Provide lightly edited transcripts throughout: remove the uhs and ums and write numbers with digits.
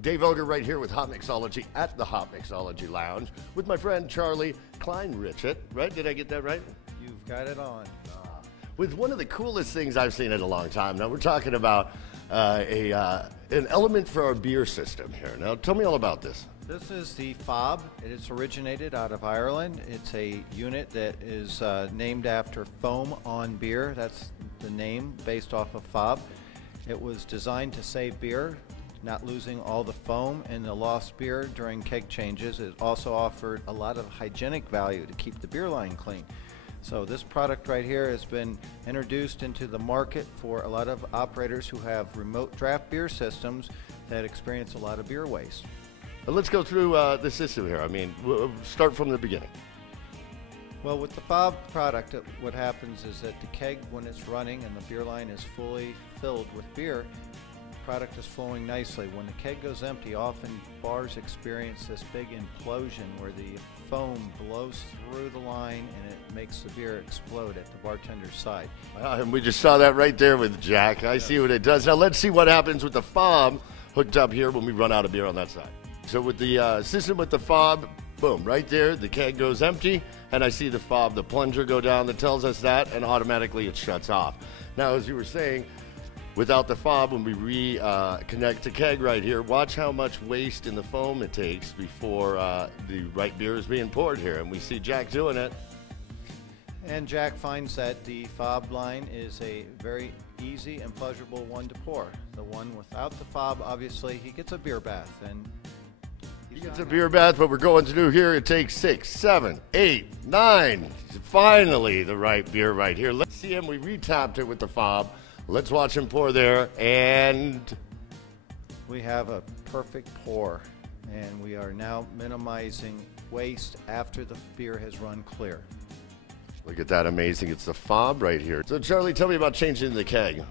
Dave Ogre right here with Hotmixology at the Hotmixology Lounge with my friend Charlie Kleinrichit, right? Did I get that right? You've got it on. With one of the coolest things I've seen in a long time. Now we're talking about an element for our beer system here. Now tell me all about this. This is the FOB. It is originated out of Ireland. It's a unit that is named after foam on beer. That's the name based off of FOB. It was designed to save beer, not losing all the foam and the lost beer during keg changes. It also offered a lot of hygienic value to keep the beer line clean. So this product right here has been introduced into the market for a lot of operators who have remote draft beer systems that experience a lot of beer waste. Let's go through the system here. I mean, we'll start from the beginning. Well, with the FOB product, what happens is that the keg, when it's running and the beer line is fully filled with beer, the product is flowing nicely. When the keg goes empty, often bars experience this big implosion where the foam blows through the line and it makes the beer explode at the bartender's side. And we just saw that right there with Jack. I see what it does. Now let's see what happens with the FOB hooked up here when we run out of beer on that side. So with the system with the FOB, boom, right there, the keg goes empty, and I see the FOB, the plunger go down that tells us that, and automatically it shuts off. Now, as you were saying, without the FOB, when we reconnect the keg right here, watch how much waste in the foam it takes before the right beer is being poured here, and we see Jack doing it. And Jack finds that the FOB line is a very easy and pleasurable one to pour. The one without the FOB, obviously, he gets a beer bath, and he gets a beer bath, but we're going to do here, it takes 6, 7, 8, 9. Finally, the right beer right here. Let's see him. We retapped it with the FOB. Let's watch him pour there, and we have a perfect pour, and we are now minimizing waste after the beer has run clear. Look at that, amazing. It's the FOB right here. So, Charlie, tell me about changing the keg.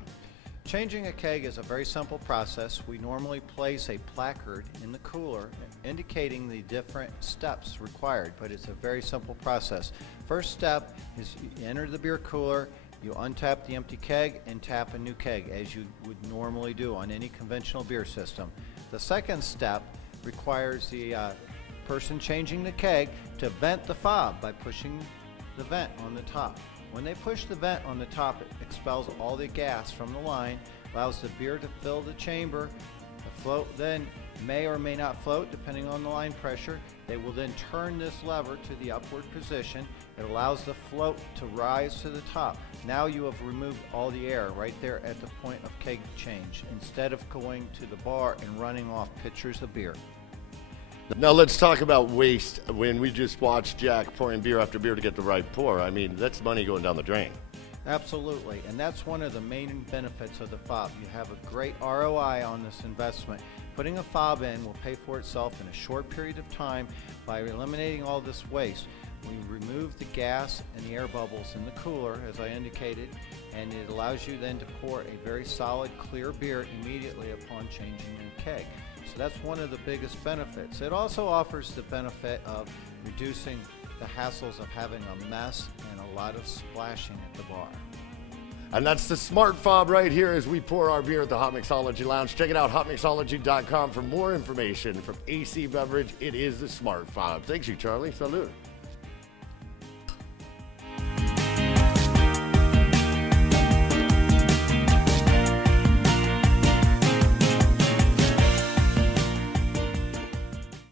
Changing a keg is a very simple process. We normally place a placard in the cooler indicating the different steps required, but it's a very simple process. First step is you enter the beer cooler, you untap the empty keg and tap a new keg as you would normally do on any conventional beer system. The second step requires the person changing the keg to vent the FOB by pushing the vent on the top. When they push the vent on the top, it expels all the gas from the line, allows the beer to fill the chamber. The float then may or may not float depending on the line pressure. They will then turn this lever to the upward position. It allows the float to rise to the top. Now you have removed all the air right there at the point of keg change, instead of going to the bar and running off pitchers of beer. Now let's talk about waste. When we just watched Jack pouring beer after beer to get the right pour, I mean, that's money going down the drain. Absolutely, and that's one of the main benefits of the FOB. You have a great ROI on this investment. Putting a FOB in will pay for itself in a short period of time by eliminating all this waste. We remove the gas and the air bubbles in the cooler, as I indicated, and it allows you then to pour a very solid, clear beer immediately upon changing the keg. So that's one of the biggest benefits. It also offers the benefit of reducing the hassles of having a mess and a lot of splashing at the bar. And that's the SMART FOB right here as we pour our beer at the Hotmixology Lounge. Check it out, hotmixology.com for more information from AC Beverage. It is the SMART FOB. Thanks you, Charlie. Salute.